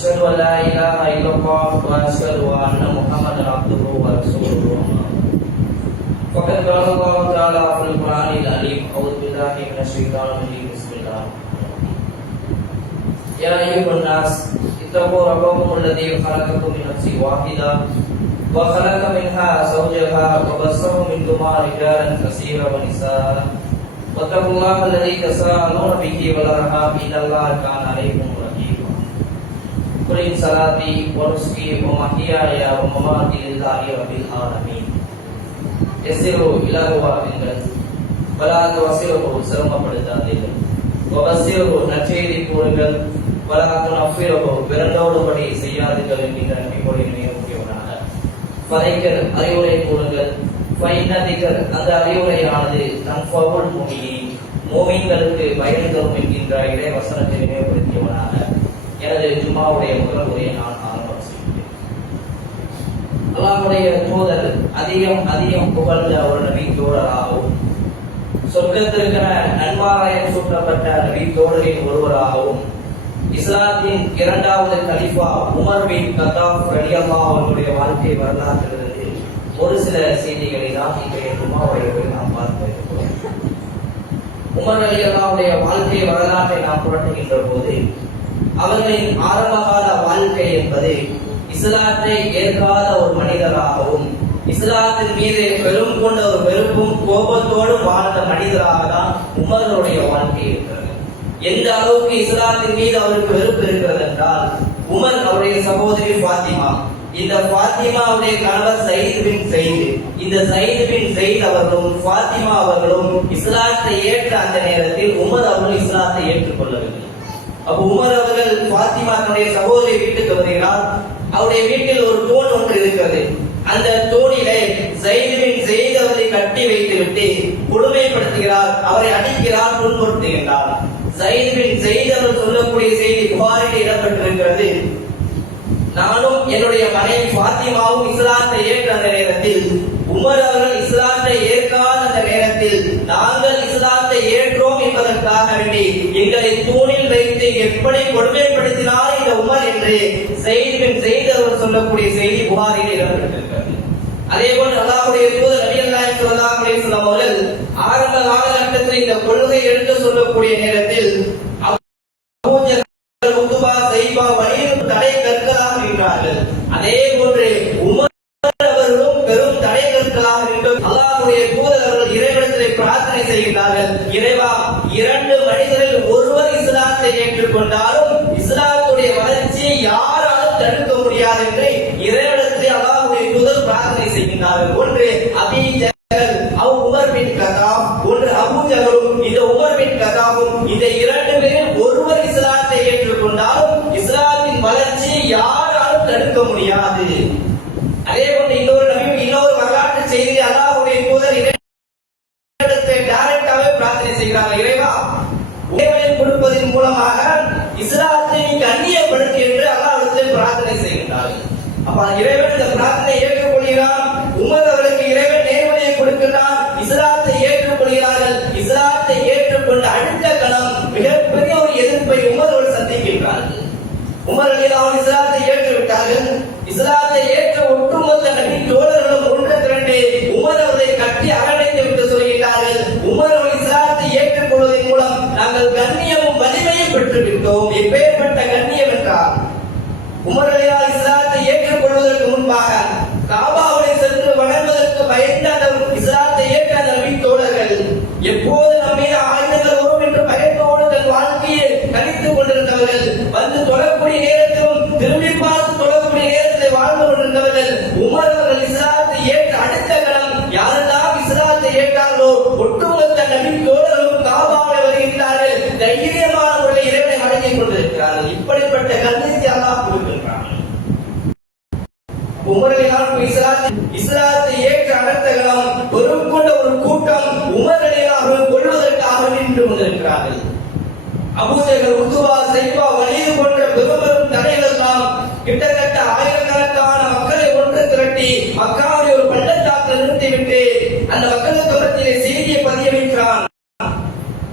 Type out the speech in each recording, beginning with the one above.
أشهد أن لا إله إلا الله وأشهد أن محمدا عبده ورسوله أما بعد. فقد قال الله تعالى في القرآن العليم أعوذ بالله من الشيطان الرجيم بسم الله الرحمن الرحيم يا أيها الناس اتقوا ربكم الذي خلقكم من نفس واحدة وخلق منها زوجها وبصر منهما رجالا كثيرا ونساء واتقوا الله الذي تساءلون به والأرحام إن الله كان عليكم رقيبا قل إن صلاتي ونسكي ومحياي ومماتي لله رب العالمين يسروا إلى வாருங்கள் வலாத வசிரோ சிரமப்படுத்தாதீர்கள் வசிரோ நற்செய்தி கூறுங்கள் வலாத நஃபிரோ பிறந்தோடுபடி செய்யாதீர்கள் என்கிற நம்பிக்கை நினைவுடையவனாக பதைக்கர் அறிவுரை கூறுங்கள் ஃபைனதிகர் அந்த அறிவுரையானது தன்ஃபவுல் மூமியை மூமின்களுக்கு பயன் தரும் என்கின்ற இறை வசனத்தை நினைவுபடுத்தியவனாக எனது ஜும்மாவுடைய முதல் உரையை நான் ஆரம்பம் செய்கிறேன் அல்லாஹுடைய தூதர் அதிகம் அதிகம் புகழ்ந்த ஒரு நபி தோழராகவும் சொர்க்கத்திற்கென நன்மாராயம் சூட்டப்பட்ட நபி தோழரின் ஒருவராகவும் இஸ்லாத்தின் இரண்டாவது கலிஃபா உமர் பின் கத்தாப் ரலியல்லாஹு அவர்களுடைய வாழ்க்கை வரலாற்றிலிருந்து ஒரு சில செய்திகளை தான் இன்றைய ஜும்மாவுடைய நாம் பார்க்க இருக்கிறோம். உமர் அலியல்லாவுடைய வாழ்க்கை வரலாற்றை நாம் புரட்டுகின்ற போது அவர்களின் ஆரம்பகால வாழ்க்கை என்பது இஸ்லாத்தை ஏற்காத ஒரு மனிதராகவும் இஸ்லாத்தின் மீது பெரும் கொண்ட ஒரு வெறுப்பும் கோபத்தோடும் வாழ்ந்த மனிதராக தான் உமருடைய வாழ்க்கை இருக்கிறது. எந்த அளவுக்கு இஸ்லாத்தின் மீது அவருக்கு வெறுப்பு இருக்கிறது என்றால் உமர் அவருடைய சகோதரி பாத்திமா இந்த பாத்திமாவுடைய கணவர் சயித் பின் சயித் இந்த சயித் பின் சயித் அவர்களும் பாத்திமா அவர்களும் இஸ்லாத்தை ஏற்ற அந்த நேரத்தில் உமர் அவர்கள் இஸ்லாத்தை ஏற்றுக்கொள்ளவில்லை. அப்ப உமர் அவர்கள் ஃபாத்திமா தன்னுடைய சகோதரி வீட்டுக்கு வருகிறார் அவருடைய வீட்டில் ஒரு தோல் ஒன்று இருக்கிறது. அந்த தோணிலே ஜெயிதின் ஜெயித் அவரை கட்டி வைத்துவிட்டு கொடுமைப்படுத்துகிறார் அவரை அடிக்கிறார் துன்புறுத்துகின்றார். ஜெயிதின் ஜெயித் அவர் சொல்லக்கூடிய செய்தி புகாரில் இடம்பெற்றிருக்கிறது. நானும் என்னுடைய மனைவி பாத்திமாவும் இஸ்லாத்தை ஏற்ற அந்த நேரத்தில் உமர் அவர்கள் இஸ்லாத்தை ஏற்காத அந்த நேரத்தில் நாங்கள் என்பதற்காக எங்களை தோளில் வைத்து எப்படி கொடுமைப்படுத்தினார் இந்த உமர் என்று செய்தியின் செய்தி அவர் சொல்லக்கூடிய செய்தி புகாரில் இடம்பெற்றிருக்கிறது அதே போல் அல்லாஹ்வுடைய தூதர் நபி அல்லாஹ் சொல்லலாம் அப்படின்னு வஸல்லம் அவர்கள் ஆரம்ப காலகட்டத்தில் இந்த கொள்கை எடுத்து சொல்லக்கூடிய நேரத்தில் அபூஜஹல் உத்துபா அதே பிரார்த்தனை கொண்டிருந்தவர்கள் வந்து தொழக்கூடிய நேரத்திலும் திரும்பி பார்த்து தொழக்கூடிய நேரத்தில் வாழ்ந்து கொண்டிருந்தவர்கள் உமர் அவர்கள் இஸ்லாத்தை ஏற்ற அடுத்த கணம் யாரெல்லாம் இஸ்லாத்தை ஏற்றார்களோ ஒட்டுமொத்த நபி தோழர்களும் காபாவை வருகின்றார்கள் தைரியமான உள்ள இறைவனை வணங்கிக் கொண்டிருக்கிறார்கள். இப்படிப்பட்ட கருத்தை அல்லாஹ் கொடுக்கின்றான் உமரலியான் இஸ்லாத்தை இஸ்லாத்தை ஏற்ற கணம் பொறுப்பு கொண்ட ஒரு கூட்டம் உமர் கொள்வதற்காக நின்று கொண்டிருக்கிறார்கள் அபூஜகர் உந்துவா செய்வா வலிது போன்ற பெரும்பெரும் தடைகள் எல்லாம் கிட்டத்தட்ட ஆயிரக்கணக்கான மக்களை ஒன்று திரட்டி மக்காவை ஒரு பள்ளத்தாக்கில் நிறுத்திவிட்டு அந்த மக்கள் மத்தியிலே செய்தியை பதிய வைக்கிறான்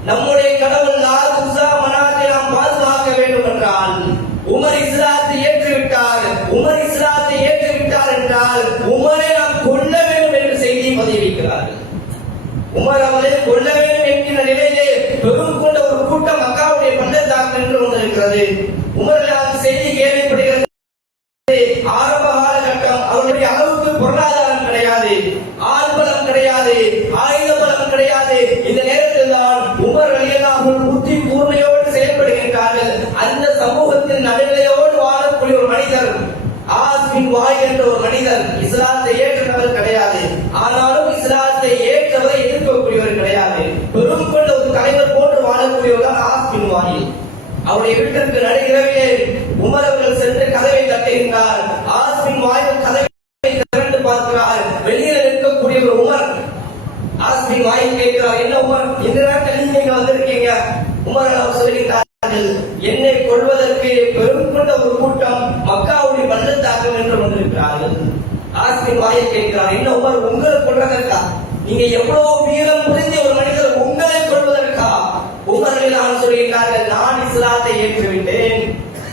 நம்முடைய கடவுள் லாத் உஸா மனாத்தை நாம் பாதுகாக்க வேண்டும் என்றால் உமர் இஸ்லாத்தை என்றால் உமரை நாம் கொல்ல வேண்டும் என்று செய்தியை பதிய வைக்கிறார்கள் உமர் அவரை கொல்ல வேண்டும் என்கிற நிலையிலே பெரும் கொண்ட கூட்டம் மக்காவுடைய பள்ளத்தாக்கு என்று ஒன்று இருக்கிறது. அந்த செய்தி கேள்விப்படுகிறது ஆரம்ப காலகட்டம் அவருடைய அளவுக்கு பொருளாதாரம் கிடையாது ஆள் பலம் கிடையாது ஆயுத பலம் கிடையாது இந்த நேரத்தில் தான் உமர் அலியல்லாஹு புத்தி கூர்மையோடு செயல்படுகின்றார்கள் அந்த சமூகத்தின் நடுநிலையோடு வாழக்கூடிய ஒரு மனிதர் ஆஸ்மின் வாய் என்ற ஒரு மனிதர் இஸ்லாத்தை ஏற்றவர் கிடையாது ஆனாலும் இஸ்லாத்தை ஏற்றவரை எதிர்க்கக்கூடியவர் கிடையாது பெரும் கொண்ட ஒரு தலைவர் போன்று வாழக்கூடியவர் தான் ஆஸ்மின் வாயில் அவருடைய வீட்டிற்கு நடுகிறவிலே உமர் அவர்கள் சென்று கதவை தட்டுகின்றார் ஆஸ்மின் வாயில் கதவை திறந்து பார்க்கிறார் வெளியில் இருக்கக்கூடிய ஒரு உமர் ஆஸ்மின் வாயில் கேட்கிறார் என்ன உமர் இந்த நாட்டில் நீங்க வந்திருக்கீங்க. உமர் அவர் சொல்லுகிறார்கள் என்னை கொள்வதற்கு பெரும் கொண்ட ஒரு கூட்டம் மக்காவுடைய பள்ளத்தாக்கம் என்று வந்திருக்கிறார்கள் ஆசிரியர் வாயை கேட்கிறார் என்ன உமர் உங்களை கொள்வதற்கா நீங்க எவ்வளவு வீரம் புரிஞ்ச ஒரு மனிதர் உங்களை கொள்வதற்கா உமர்கள் நான் சொல்கிறார்கள் நான் இஸ்லாத்தை ஏற்றுவிட்டேன்.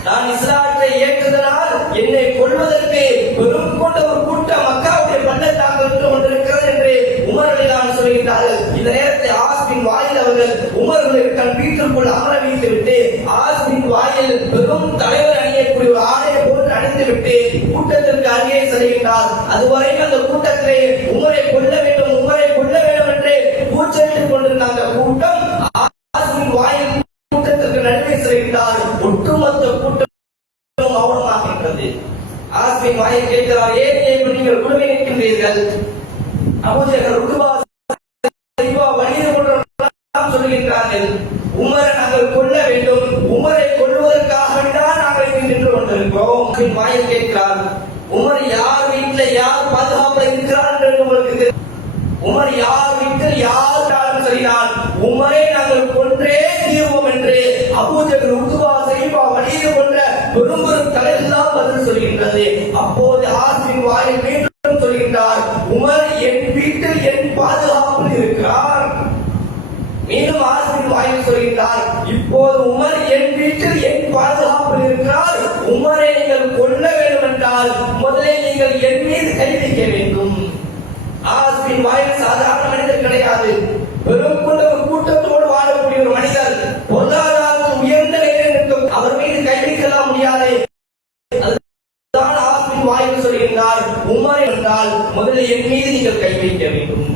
நான் இஸ்லாத்தை ஏற்றுதனால் என்னை கொள்வதற்கு பெரும் கொண்ட ஒரு கூட்டம் மக்காவுடைய பள்ளத்தாக்கு நின்று கொண்டிருக்கிறது என்று உமர்கள் நான் சொல்கின்றார்கள் இந்த நேரத்தை ஆஸ்பின் வாயில் அவர்கள் உமர்களை தன் வீட்டிற்குள் அமர வைத்து விட்டு ஆஸ்பின் வாயில் பெரும் தலைவர் அணியக்கூடிய ஒரு ஆடையை போட்டு அணிந்து விட்டு கூட்டத்திற்கு அருகே செல்கின்றார். அதுவரைக்கும் அந்த கூட்டத்திலே உமரை கொல்ல வேண்டும் உமரை கொல்ல வேண்டும் என்று கூச்சலிட்டுக் கொண்டிருந்த அந்த கூட்டம் ஆசின் வாயில் கூட்டத்திற்கு நடுவே செல்கின்றார். ஒட்டுமொத்த கூட்டம் மௌனமாகின்றது ஆசின் வாயில் கேட்கிறார் ஏன் நீங்கள் குழுமை நிற்கின்றீர்கள்? அபூஜகர் உருவா சொல்கின்றார்கள் உமரை நாங்கள் கொள்ள வேண்டும். உமரை கொள்வதற்காக தான் நாங்கள் இங்கு நின்று கொண்டிருக்கிறோம். ஆசின் வாயில் கேட்கிறார். உமர் யார் வீட்டில் யார் பாதுகாப்புல இருக்கிறார் என்று உங்களுக்கு உமர் யார் வீட்டில் யார் தாழ்வு சொல்லினால் உமரை நாங்கள் கொன்றே தீர்வோம் என்று அபூஜர்கள் உத்துவா செய்வா வலிது கொன்ற பெரும் பெரும் தலைவெல்லாம் பதில் சொல்கின்றது. அப்போது ஆசிரியர் வாயில் மீண்டும் சொல்கின்றார் உமர் என் வீட்டில் என் பாதுகாப்பில் இருக்கிறார் மீண்டும் ஆசிரியர் சொல்கின்றார். இப்போது உமர் என் வீட்டில் என் பாதுகாப்பில் இருக்கிறார். உமரை நீங்கள் கொல்ல வேண்டும் என்றால் முதலில் நீங்கள் என் மீது கை வைக்க வேண்டும். ஆசின் வாயில் சாதாரண மனிதர் கிடையாது. பெரும் கொண்ட ஒரு கூட்டத்தோடு வாழக்கூடிய ஒரு மனிதர் பொருளாதாரத்தில் உயர்ந்த நிலையில் இருக்கும். அவர் மீது கை வைக்கலாம் முடியாது. அதுதான் ஆசின் வாயில் சொல்கின்றார். உமர் என்றால் முதலில் என் மீது நீங்கள் கை வைக்க வேண்டும்.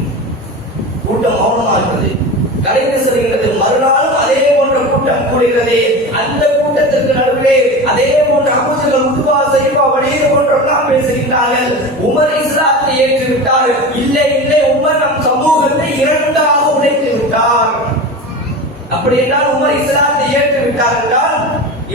அப்படி என்றால் உமர் இஸ்லாத்தை ஏற்று விட்டார் என்றால்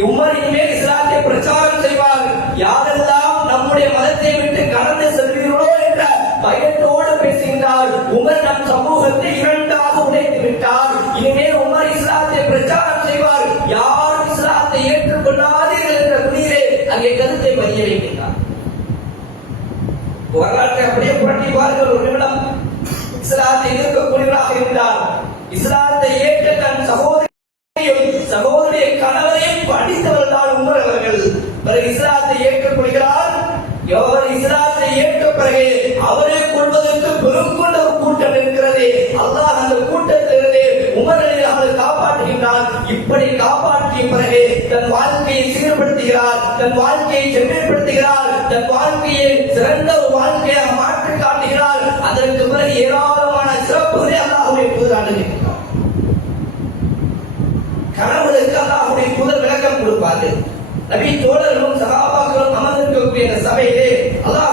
உமர் இனிமேல் இஸ்லாத்தை பிரச்சாரம் செய்வார். யாரெல்லாம் நம்முடைய மதத்தை விட்டு கடந்து செல்கிறோம் என்ற பயத்தோடு பேசுகின்றார். உமர் நம் சமூகத்தை இரண்டாக உடைத்து விட்டார். இனிமேல் உமர் இஸ்லாத்தை பிரச்சாரம் செய்வார். யாரும் இஸ்லாத்தை ஏற்றுக்கொள்ளாதீர்கள் என்ற குடியிலே அங்கே கருத்தை பதிய வைக்கின்றார். வரலாற்றை அப்படியே புரட்டி பாருங்கள் ஒரு நிமிடம். இஸ்லாத்தை எதிர்க்கக்கூடியவராக சீர்படுத்துகிறார் தன் வாழ்க்கையை செம்மைப்படுத்துகிறார் தன் வாழ்க்கையை சிறந்த ஒரு வாழ்க்கையாக மாற்றி காட்டுகிறார். அதற்கு பிறகு ஏராளமான சிறப்புகளை அல்லாஹுடைய புதர் அணுகின்றார் கணவனுக்கு அல்லாஹுடைய புதர் விளக்கம் கொடுப்பார்கள். நபி தோழர்களும் சகாபாக்களும் அமர்ந்திருக்கக்கூடிய சபையிலே அல்லாஹ்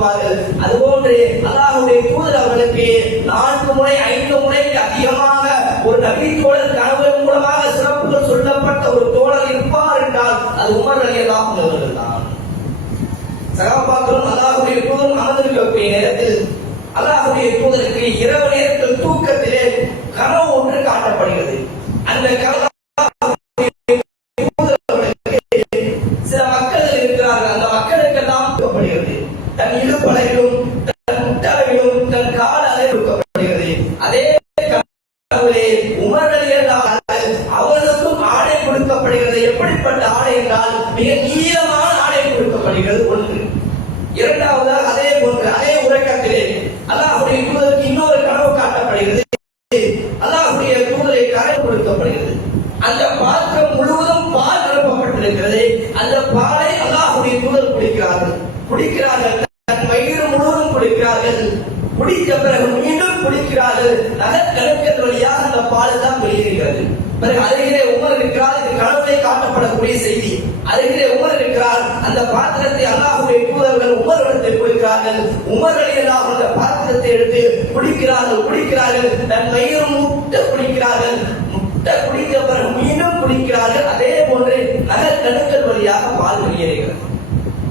சொல்வார்கள். அதுபோன்று அல்லாஹுடைய தூதர் அவர்களுக்கு நான்கு முறை ஐந்து முறைக்கு அதிகமாக ஒரு நபி தோழர் கனவு மூலமாக சிறப்புகள் சொல்லப்பட்ட ஒரு தோழர் இருப்பார் என்றால் அது உமர் அலி அல்லாஹ் அவர்கள் தான். சகாபாக்களும் அல்லாஹுடைய தூதரும் அமர்ந்திருக்கக்கூடிய நேரத்தில் அல்லாஹுடைய தூதருக்கு இரவு நேரத்தில் தூக்கத்திலே கனவு ஒன்று காட்டப்படுகிறது. அந்த கனவு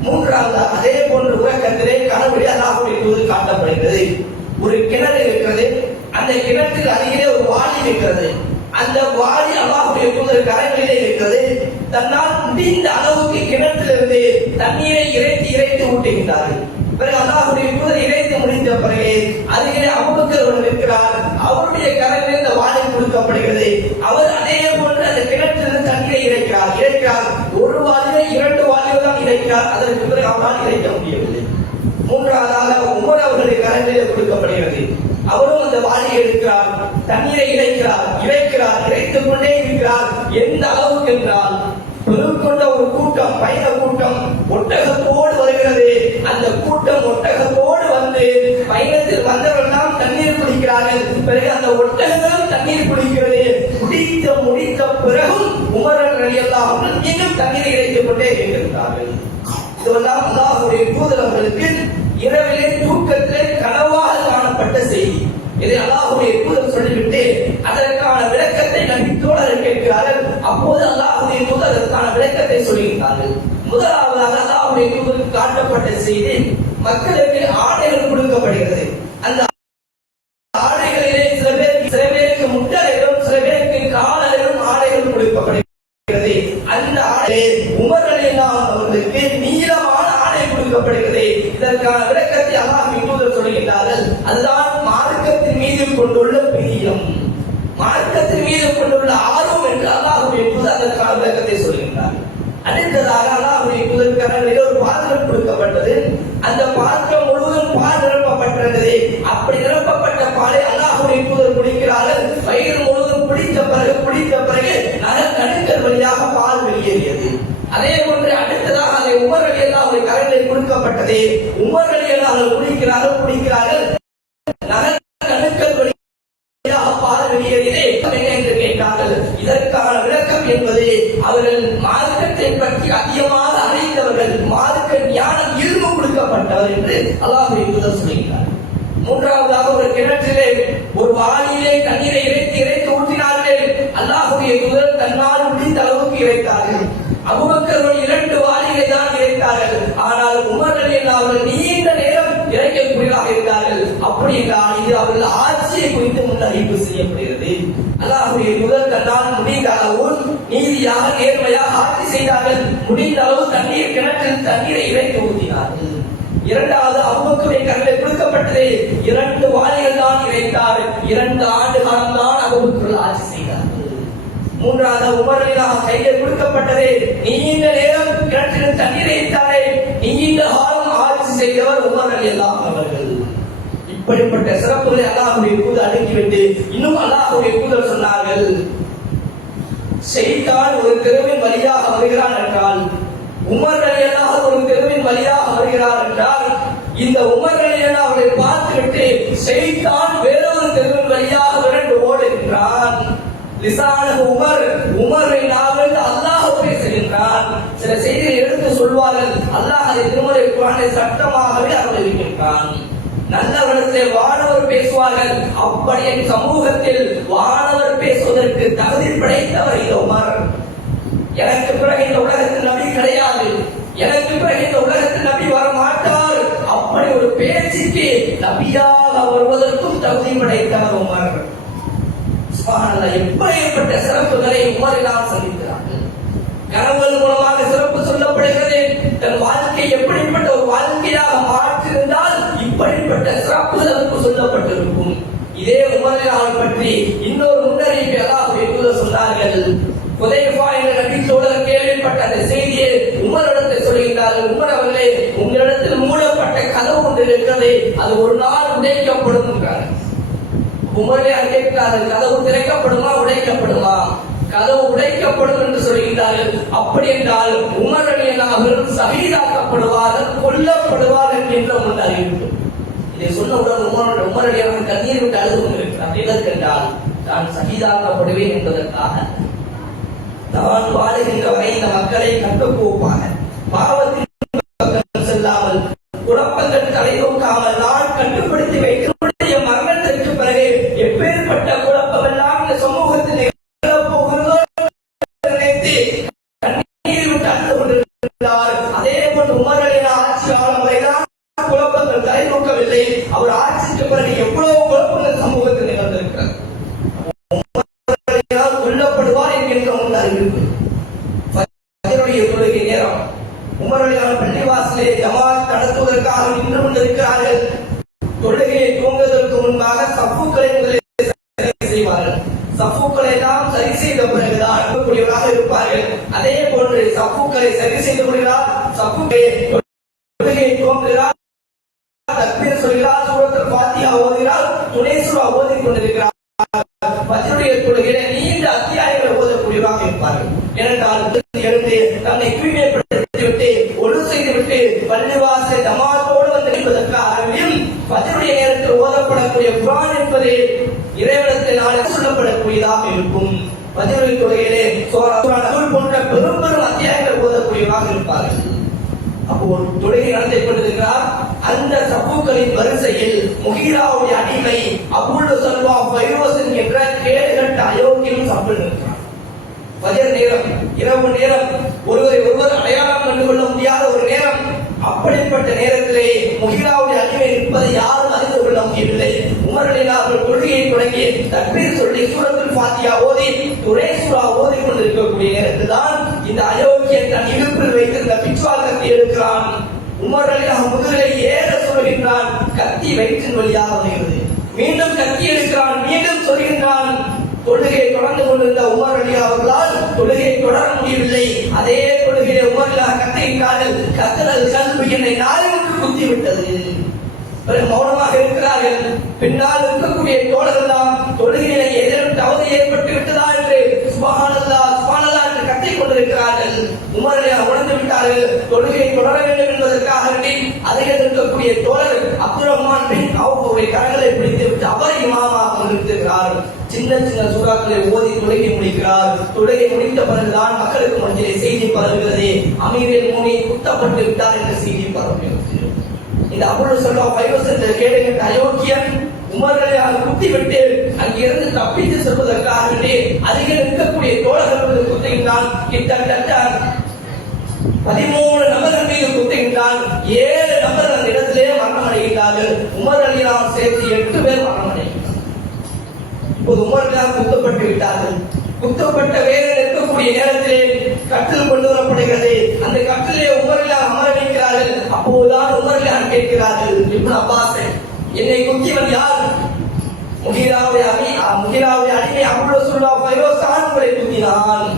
மூன்றாவது அதே போன்ற உறக்கத்திலே கனவுடைய அல்லாஹுடைய தூது காட்டப்படுகிறது. ஒரு கிணறு இருக்கிறது. அந்த கிணற்றில் அருகிலே ஒரு வாளி இருக்கிறது. அந்த வாளி அல்லாஹுடைய தூதர் கரங்களிலே இருக்கிறது. தன்னால் முடிந்த அளவுக்கு கிணற்றிலிருந்து தண்ணீரை இறைத்து இறைத்து ஊட்டுகின்றார்கள். பிறகு அல்லாஹுடைய தூதர் இறைத்து முடிந்த பிறகு அருகிலே அபுபக்கர் ஒருவர் இருக்கிறார் அவருடைய கரங்களில் இந்த வாளி கொடுக்கப்படுகிறது அவர் அதே போன்று அந்த கிணற்றிலிருந்து தண்ணீரை இறைக்கிறார். இறைக்கிறார். ஒரு வாளியோ இரண்டு வாளியோ தான் இறைக்கிறார். அதற்கு பிறகு அவரால் இறைக்க முடியவில்லை. மூன்றாவதாக உமர் அவர்களுடைய கரங்களிலே கொடுக்கப்படுகிறது அவரும் அந்த வாளியை எடுக்கிறார். தண்ணீரை இறைக்கிறார். இறைக்கிறார். இறைத்துக் கொண்டே இருக்கிறார். எந்த அளவுக்கு என்றால் பெருக்கொண்ட ஒரு கூட்டம் பயண கூட்டம் ஒட்டகத்தோடு அந்த கூட்டம் ஒட்டகத்தோடு வந்து பயணத்தில் வந்தவர்கள்லாம் தண்ணீர் குடிக்கிறார்கள். பிறகு அந்த ஒட்டகங்களும் தண்ணீர் குடிக்கிறது. குடித்த முடித்த பிறகும் உமரன் எல்லாம் இன்னும் தண்ணீரை இறைத்துக் கொண்டே இருக்கின்றார்கள். இதுவெல்லாம் அல்லாஹுடைய தூதரங்களுக்கு இரவிலே தூக்கத்திலே கனவாக காணப்பட்ட செய்தி. இதை அல்லாஹுடைய தூதர் சொல்லிவிட்டு அதற்கான விளக்கத்தை நம்பி தோழர்கள் கேட்கிறார்கள். அப்போது அல்லாஹுடைய தூதர் அதற்கான விளக்கத்தை சொல்லுகிறார்கள் முதலாவதாக அல்லாஹுடைய தூதருக்கு காட்டப்பட்ட செய்தி மக்களுக்கு ஆடைகள் கொடுக்கப்படுகிறது. அந்த ஆடைகளிலே சில பேருக்கு சில பேருக்கு முட்டலைகளும் சில பேருக்கு காலர்களும் ஆடைகள் கொடுக்கப்படுகிறது. அந்த ஆடை உமர் அவர்களுக்கு நீளமான ஆடை கொடுக்கப்படுகிறது. இதற்கான விளக்கத்தை அல்லாஹ் தூதர் சொல்கிறார்கள் அதுதான் மார்க்கத்தின் மீது கொண்டுள்ள பிரியம். மார்க்கத்தின் மீது கொண்டுள்ள ஆர்வம் என்று அல்லாஹ் தூதர் அதற்கான விளக்கத்தை சொல்கின்றார். அடுத்ததாக பயன்படுத்தி உமர்களை அலி குடிக்கிறார்கள் குடிக்கிறார்கள். இருந்தார்கள் இது அவர்கள் ஆட்சியை குறித்து முன்னறிவிப்பு செய்யப்படுகிறது. அல்லாஹுடைய முதல் தன்னால் முடிந்த அளவு நீதியாக நேர்மையாக ஆட்சி செய்தார்கள். முடிந்த அளவு தண்ணீர் கிணற்றில் தண்ணீரை இறைத்து ஊற்றினார்கள் இரண்டாவது அபுபக்கருடைய கருளை கொடுக்கப்பட்டது இரண்டு வாரிகள் தான் இறைத்தார். இரண்டு ஆண்டு காலம் தான் அபுபக்கர்கள் ஆட்சி செய்தார் மூன்றாவது உமரலிலாக கையில் கொடுக்கப்பட்டது நீண்ட நேரம் கிணற்றில் தண்ணீரை இட்டாரே நீண்ட காலம் ஆட்சி செய்தவர் உமர் அலி அவர்கள். இப்படிப்பட்ட சிறப்புகளை அல்லாஹுடைய தூதர் அடுக்கிவிட்டு இன்னும் அல்லாஹுடைய தூதர் சொன்னார்கள் செய்தான் ஒரு தெருவின் வழியாக வருகிறான் என்றால் உமர் அலி ஒரு தெருவின் வழியாக வருகிறார் என்றால் இந்த உமர் அலி அவரை பார்த்துவிட்டு செய்தான் வேறொரு தெருவின் வழியாக விரண்டு ஓடுகின்றான். லிசான உமர் உமரை நாவல் அல்லாஹ் பேசுகின்றான் சில செய்தியை எடுத்து சொல்வார்கள் அல்லாஹ் அதை திருமலை குரானை சட்டமாகவே அனுபவிக்கின்றான் நல்லவர்களே வானவர் பேசுவார்கள். அப்படி என் சமூகத்தில் வானவர் பேசுவதற்கு தகுதி படைத்தவர் இந்த உமர். எனக்கு பிறகு இந்த உலகத்தில் நபி கிடையாது. எனக்கு பிறகு இந்த உலகத்தில் நபி வர மாட்டார் அப்படி ஒரு பேச்சுக்கு நபியாக வருவதற்கும் தகுதி படைத்தவர் உமர். சுப்ஹானல்லாஹ் எப்படிப்பட்ட சிறப்புகளை உமரினால் சந்திக்கிறார்கள். கனவுகள் மூலமாக சிறப்பு சொல்லப்படுகிறது. தன் வாழ்க்கை எப்படிப்பட்ட ஒரு வாழ்க்கையாக மாற்றிருந்தால் இப்படிப்பட்ட சிறப்பு சிறப்பு சொல்லப்பட்டிருக்கும். இதே உமரினால் பற்றி இன்னொரு சொல்கின்றார்கள் புதைஃபா என்ற நபித்தோழர் கேள்விப்பட்ட அந்த செய்தியை உமரிடத்தில் சொல்கின்றார்கள். உமர் அவர்களே உங்களிடத்தில் மூடப்பட்ட கதவு ஒன்று இருக்கிறது அது ஒரு நாள் உடைக்கப்படும் என்றார்கள் உமரே கேட்கிறார்கள் கதவு திறக்கப்படுமா உடைக்கப்படுமா? கதவு உடைக்கப்படும் என்று சொல்கின்றார்கள். அப்படி என்றால் உமர் அலியனாகவும் சகிதாக்கப்படுவார்கள் கொல்லப்படுவார்கள் என்ற ஒன்று அறிவிப்பு இதை சொன்னவுடன் உமர் உமர் கண்ணீர் விட்டு அழுது கொண்டிருக்கிறார் எதற்கு என்றால் தான் சகிதாக்கப்படுவேன் என்பதற்காக தான் வாழுகின்ற வரை இந்த மக்களை கட்டுக்கோப்பாக பாவத்தில் அவர் ஆட்சிக்கு பஜ்ருடைய தொழுகையிலே போன்ற பெரும் பெரும் அத்தியாயங்கள் ஓதக்கூடியவராக இருப்பார்கள். அப்போ ஒரு தொழுகை நடத்தி கொண்டிருக்கிறார். அந்த சப்புக்களின் வரிசையில் முகிலாவுடைய அடிமை அபுல் சல்வா எப்பயிரத்தி கேடு கட்ட அயோக்கியம் சாப்பிட்டு இருக்கிறார் பஜர் நேரம் இரவு நேரம் ஒருவரை ஒருவர் அடையாளம் கண்டு கொள்ள முடியாத ஒரு நேரம். அப்படிப்பட்ட நேரத்திலே முகிலாவுடைய அடிமை இருப்பதை யாரும் அறிந்து கொள்ள முடியவில்லை. உமரலில் அவர்கள் கொள்கையை தொடங்கி தக்பீர் சொல்லி சூரத்தில் பாத்தியா ஓதி துறை சூறா ஓதி கொண்டிருக்கக்கூடிய நேரத்தில் தான் இந்த அயோக்கியன் தன் இடுப்பில் வைத்திருந்த பிச்சுவாக்கத்தை எடுக்கிறான். உமரலில் அவன் முதுகலை ஏற சொல்கின்றான் கத்தி வயிற்றின் வழியாக வருகிறது. மீண்டும் கத்தி எடுக்கிறான். மீண்டும் சொல்கின்றான் தொழுகையை தொடர்ந்து கொண்டிருந்த உமர் அலி அவர்களால் தொழுகையை தொடர முடியவில்லை. அதே தொழுகையை உமர்களாக கத்துகின்றார்கள் கத்தல் கல்வி என்னை நாளை விட்டு குத்தி விட்டது மௌனமாக இருக்கிறார்கள். பின்னால் இருக்கக்கூடிய தோழர்கள் தான் தொழுகையில ஏதேனும் தவறு ஏற்பட்டு விட்டதா என்று சுபகானல்லா சுபானல்லா என்று கத்திக் கொண்டிருக்கிறார்கள். உமரலை உணர்ந்து விட்டார்கள். தொழுகையை தொடர வேண்டும் என்பதற்காக வேண்டி அருகில் இருக்கக்கூடிய தோழர் அப்துல் ரஹ்மான் பின் அவருடைய கரங்களை பிடித்து விட்டு அவர் இமாமாக நிறுத்துகிறார் சின்ன சின்ன சூறாக்களை ஓதி தொழுகை முடிக்கிறார். தொழுகை முடித்த பிறகுதான் மக்களுக்கு மத்தியிலே செய்தி பரவுகிறது. அமீரில் மூனி குத்தப்பட்டு விட்டார் என்ற செய்தி பரவுகிறது. இந்த அபுல் சொல்வா பைவசத்தை கேடுகின்ற அயோக்கியன் உமர்களை அவர் குத்திவிட்டு அங்கிருந்து தப்பித்து செல்வதற்காக வேண்டி அருகில் இருக்கக்கூடிய தோழர்கள் குத்துகின்றான். கிட்டத்தட்ட பதிமூணு நபர்கள் மீது குத்துகின்றான். ஏழு நபர்கள் அந்த இடத்திலே மரணம் அடைகின்றார்கள் உமர் அலிலாம் சேர்த்து எட்டு பேர் மரணம் அடைகின்றார் இப்போது உமர்களால் குத்தப்பட்டு விட்டார்கள். குத்தப்பட்ட வேறு இருக்கக்கூடிய நேரத்திலே கட்டில் கொண்டு வரப்படுகிறது. அந்த கட்டிலே உமர்களால் அப்போதுதான் உமர் யார் கேட்கிறார்கள்? இப்னு அப்பாஸ் என்னை குத்தியவன் யார்? முகிராவுடைய அணி முகிராவுடைய அடிமை அவ்வளவு சொல்லா பைரோசான் உங்களை குத்தினான்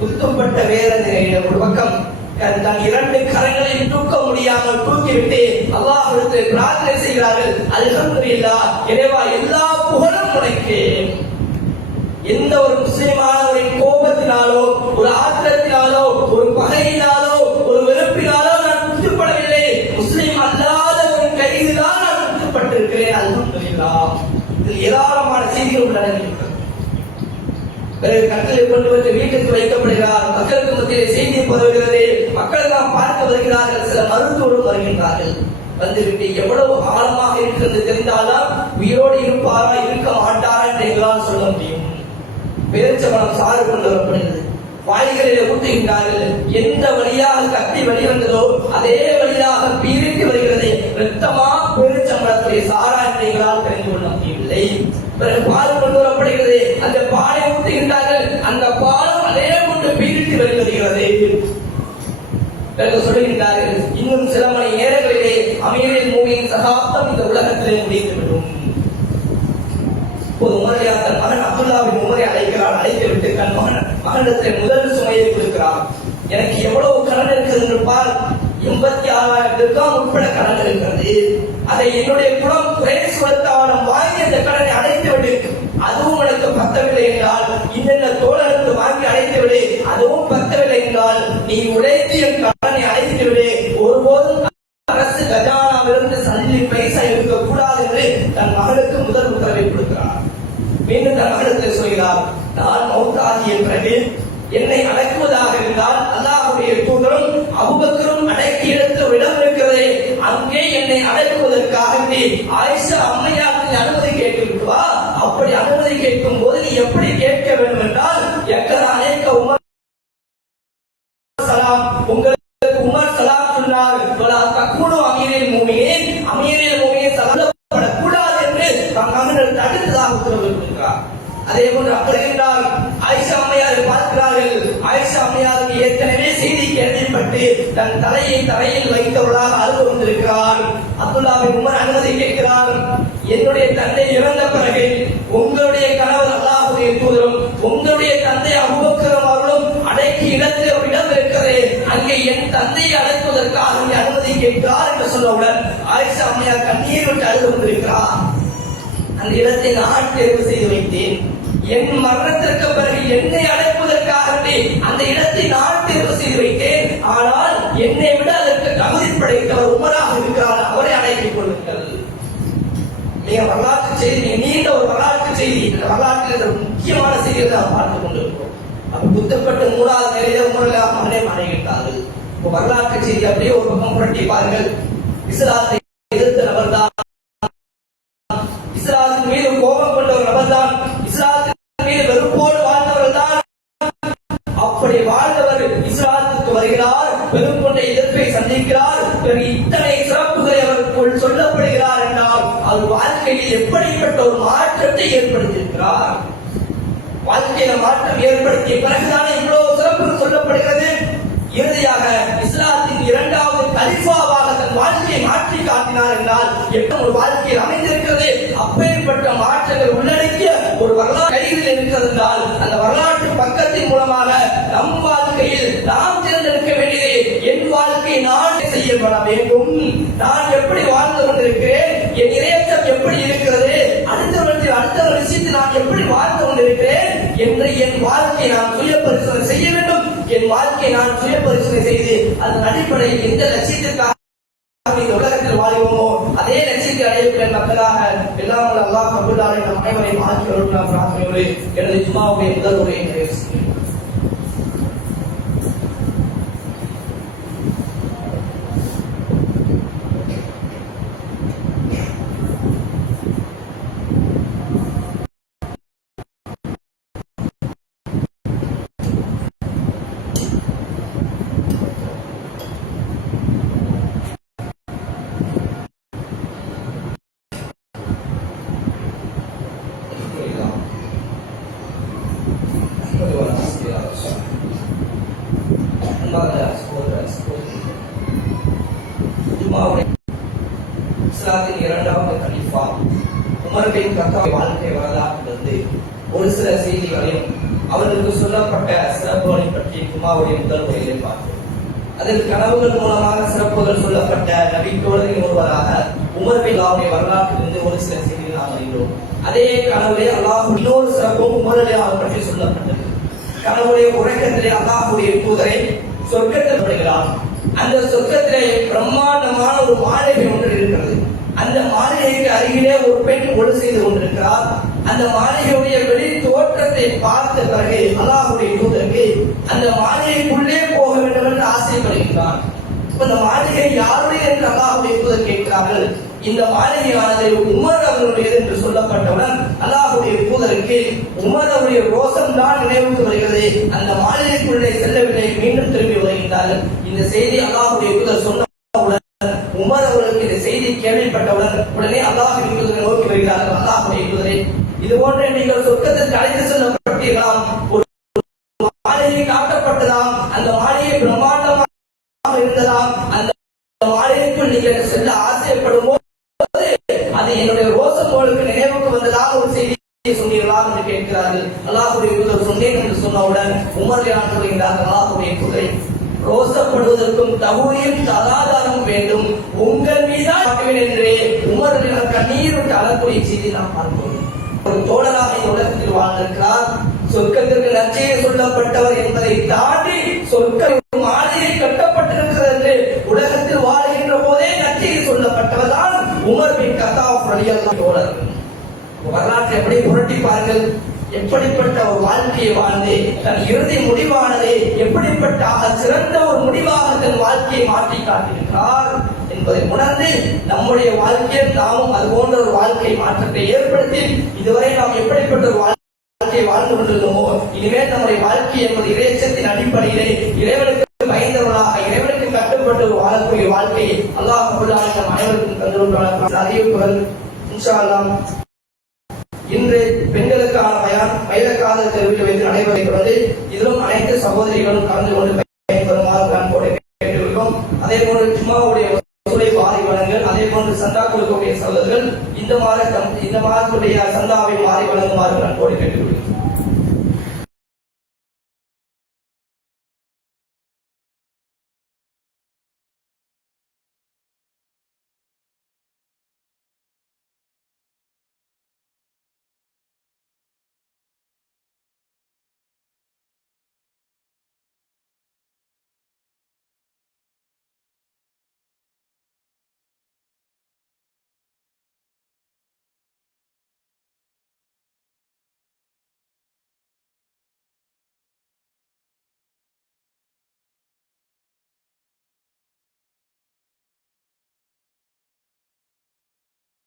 குத்தப்பட்ட வேதனையில ஒரு பக்கம் தன் இரண்டு கரங்களையும் தூக்க முடியாமல் தூக்கிவிட்டு அல்லாஹ்விடத்தில் பிரார்த்தனை செய்கிறார்கள். அல்ஹம்துலில்லாஹ் இறைவா எல்லா புகழும் உனக்கு. எந்த ஒரு முஸ்லிமானவரின் கோபத்தினாலோ ஒரு ஆத்திரத்தினாலோ ஒரு பகையினாலோ செய்திகள் பிறகு கட்டளை கொண்டு வந்து வீட்டுக்கு வைக்கப்படுகிறார். மக்களுக்கு மத்தியிலே செய்தி பரவுகிறது மக்கள் நாம் பார்க்க வருகிறார்கள். சில மருத்துவரும் வருகின்றார்கள். வந்துவிட்டு எவ்வளவு ஆழமாக இருக்கிறது தெரிந்தால்தான் உயிரோடு இருப்பாரா இருக்க மாட்டாரா என்று எங்களால் சொல்ல முடியும். பேரிச்சம்பளம் சாறு கொண்டு வரப்படுகிறது. வாய்களிலே ஊட்டுகின்றார்கள். எந்த வழியாக கட்டி வெளிவந்ததோ அதே வழியாக பீரிட்டு வருகிறது. ரத்தமா பேரிச்சம்பளத்துடைய சாரா என்று எங்களால் தெரிந்து கொள்ள முடியவில்லை. பிறகு பால் கொண்டு வரப்படுகிறது. அந்த பாலை ஊட்டுகின்றார்கள். அந்த பாலம் அதே கொண்டு பீரிட்டு வெளிவருகிறது பிறகு சொல்லுகின்றார்கள் இன்னும் சில மணி நேரங்களிலே அமீரின் மூவியின் சகாப்தம் இந்த உலகத்திலே முடிந்துவிடும். ஒரு முறை தன் மகன் அப்துல்லாவின் உமரை அழைக்கிறார் அழைத்து விட்டு தன் மகன் மகனிடத்தில் முதல் சுமையை கொடுக்கிறார் எனக்கு எவ்வளவு கடன் இருக்கிறது என்று பார் எண்பத்தி ஆறாயிரம் உட்பட கடன் இருக்கிறது. அதை என்னுடைய குலம் குறைஸ் கொடுத்தவனம் வாங்கி அந்த கடனை அடைத்து விடு அதுவும் எனக்கு பத்தவில்லை என்றால் இன்னென்ன தோழருக்கு வாங்கி அடைத்து விடு அதுவும் பத்தவில்லை என்றால் வருகின்றார் ஆயிஷா அம்மையார் பார்க்கிறார்கள். ஆயிஷா அம்மையாருக்கு ஏற்கனவே செய்தி கேள்விப்பட்டு தன் தலையை தலையில் வைத்தவர்களாக அழுது வந்திருக்கிறார் அப்துல்லாவின் உமர் அனுமதி கேட்கிறார் என்னுடைய தந்தை இறந்த பிறகு உங்களுடைய கணவர் அல்லாஹுடைய தூதரும் உங்களுடைய தந்தை அபுபக்கரும் அவர்களும் அடைக்கு இடத்தில் ஒரு இடம் இருக்கிறது அங்கே என் தந்தையை அழைப்பதற்காக நீ அனுமதி கேட்கிறார் என்று சொன்னவுடன் ஆயிஷா அம்மையார் கண்ணீர் விட்டு அழுது வந்திருக்கிறார் அந்த இடத்தை நான் தேர்வு செய்து வைத்தேன். என் மரணத்திற்கு பிறகு என்னை அழைப்பதற்காகவே அந்த இடத்தை நான் தேர்வு செய்து வைத்தேன். ஆனால் என்னை விட அதற்கு தகுதி படைத்தவர் உமராக இருக்கிறார். அவரை அழைத்துக் கொள்ளுங்கள். நீங்க வரலாற்று செய்தி நீண்ட ஒரு வரலாற்று செய்தி. வரலாற்றில் முக்கியமான செய்தியை நாம் பார்த்துக் கொண்டிருக்கிறோம். அப்ப புத்தப்பட்டு மூடாத நிலையில உமரலாக மகனே மறைகின்றார்கள் வரலாற்று செய்தி அப்படியே ஒரு பக்கம் புரட்டி பாருங்கள். இஸ்லாத்தை வாழ்க்கையில் நாம் தேர்ந்தெடுக்க வேண்டியது என் வாழ்க்கை நான் செய்யப்பட வேண்டும். நான் எப்படி வாழ்ந்து கொண்டிருக்கிறேன்? என் இறையச்சம் எப்படி இருக்கிறது? அடுத்தவர்கள் அடுத்த விஷயத்தில் நான் எப்படி வாழ்ந்து கொண்டிருக்கிறேன்? என்று என் வாழ்க்கை நான் சுய பரிசோதனை செய்ய வேண்டும். என் வாழ்க்கை நான் சுய பரிசோதனை செய்து அதன் அடிப்படையில் எந்த லட்சியத்திற்காக இந்த உலகத்தில் வாழ்வோமோ அதே லட்சியத்தை அடையக்கூடிய மக்களாக எல்லாம் அல்லாஹ் கபுல்லாரை நம் அனைவரையும் ஆக்கி வருகிறார் எனது ஜுமாவுடைய முதல் உரை நிறைவு செய்கிறேன் இஸ்லாத்தின் இரண்டாவது வாழ்க்கை வரலாற்றிலிருந்து ஒரு சில செய்திகளையும் அவர்களுக்கு சொல்லப்பட்ட சிறப்புகளை பற்றி குமாவுடைய முதல் பார்த்தோம் அதில் கனவுகள் மூலமாக சிறப்புகள் சொல்லப்பட்ட நபி ஒருவராக உமர் பின் வரலாற்றிலிருந்து ஒரு சில செய்திகள் நாம் அதே கனவுலே அல்லாஹ் இன்னொரு சிறப்பும் உமரலே அவர் பற்றி சொல்லப்பட்டது. கனவுடைய உறக்கத்திலே அல்லாஹுடைய தூதரை சொர்க்கத்தை படுகிறார் அந்த சொர்க்கத்திலே பிரம்மாண்டமான ஒரு மாளிகை ஒன்று இருக்கிறது. அந்த மாளிகைக்கு அருகிலே ஒரு பெண் கொலை செய்து கொண்டிருக்கிறார். அந்த மாளிகையுடைய வெளி தோற்றத்தை பார்த்த பிறகு அல்லாஹுடைய தூதருக்கு அந்த மாளிகைக்குள்ளே போக வேண்டும் என்று ஆசைப்படுகிறார் இந்த மாளிகை யாருடைய என்று அல்லாஹுடைய தூதர் கேட்கிறார்கள். இந்த மாளிகையானது உமர் அவர்களுடையது என்று சொல்லப்பட்டவுடன் அல்லாஹுடைய தூதருக்கு உமர் அவருடைய ரோசம் தான் நினைவுக்கு வருகிறது. அந்த மாளிகைக்குள்ளே செல்லவில்லை மீண்டும் திரும்பி வருகின்றார்கள். இந்த செய்தி அல்லாஹுடைய தூதர் சொன்னவுடன் உமர் அவர்களுக்கு இந்த செய்தி கேள்விப்பட்டவுடன் உடனே அல்லாஹுடைய தூதரை நோக்கி வருகிறார்கள். அல்லாஹுடைய தூதரை இது போன்ற நீங்கள் சொர்க்கத்திற்கு அழைத்து செல்ல நச்சையை என்பதை தாண்டி சொற்கள் மாளிகை கட்டப்பட்டிருக்கிறது என்று உலகத்தில் வாழ்கின்ற போதே நச்சையை சொல்லப்பட்டவர் தான் உமர் பின் கத்தாப் தோழர். வரலாற்றை எப்படி புரட்டி பாருங்கள். எப்படிப்பட்ட ஒரு வாழ்க்கையை வாழ்ந்து தன் இறுதி முடிவானது எப்படிப்பட்ட ஆக சிறந்த ஒரு முடிவாக தன் வாழ்க்கையை மாற்றி காட்டியிருக்கிறார் என்பதை உணர்ந்து நம்முடைய வாழ்க்கையில் நாமும் அது போன்ற ஒரு வாழ்க்கை மாற்றத்தை ஏற்படுத்தி இதுவரை நாம் எப்படிப்பட்ட ஒரு வாழ்க்கை வாழ்ந்து கொண்டிருந்தோமோ இனிமேல் நம்முடைய வாழ்க்கை என்பது இறைச்சத்தின் அடிப்படையிலே இறைவனுக்கு பயந்தவர்களாக இறைவனுக்கு கட்டுப்பட்டு வாழக்கூடிய வாழ்க்கையை அல்லாஹ் நம் அனைவருக்கும் தந்துள்ள அறிவிப்புகள் இன்ஷா இன்று பெண்களுக்கான பயான் மயிலக்காதல் தெருவில் வைத்து நடைபெறுகிறது இதிலும் அனைத்து சகோதரிகளும் கலந்து கொண்டு பயன்பெறுமாறு நான் கூட கேட்டுள்ளோம் அதே போன்று ஜும்மாவுடைய வசூலை வாரி வழங்கல் அதே போன்று சந்தா கொடுக்கக்கூடிய சகோதரர்கள் இந்த மாத இந்த மாதத்துடைய சந்தாவை மாறி வழங்குமாறு நான் அன்போடு கேட்டுக்கொள்கிறோம்.